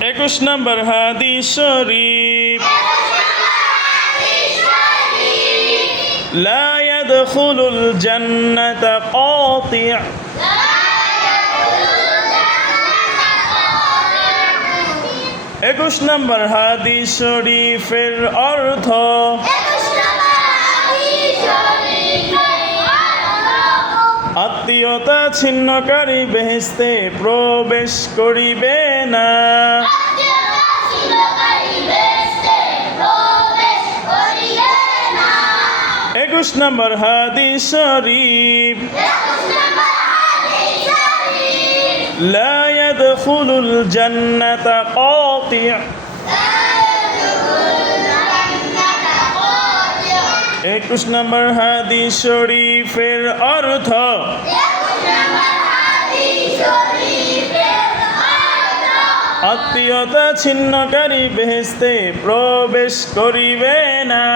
21 নম্বর হাদিস শরীফ, লা ইয়াদখুলুল জান্নাতা কাতি'। 21 নম্বর হাদিস শরীফের অর্থ, আত্মীয়তা ছিন্নকারী বেহেশতে প্রবেশ করিবে না। 21 নম্বর হাদিস শরীফ, লা ইয়াদখুলুল জান্নাতা কাতি'। 21 নম্বর হাদিস শরীফের অর্থ, আত্মীয়তা ছিন্নকারী বেহেশতে প্রবেশ করিবে না।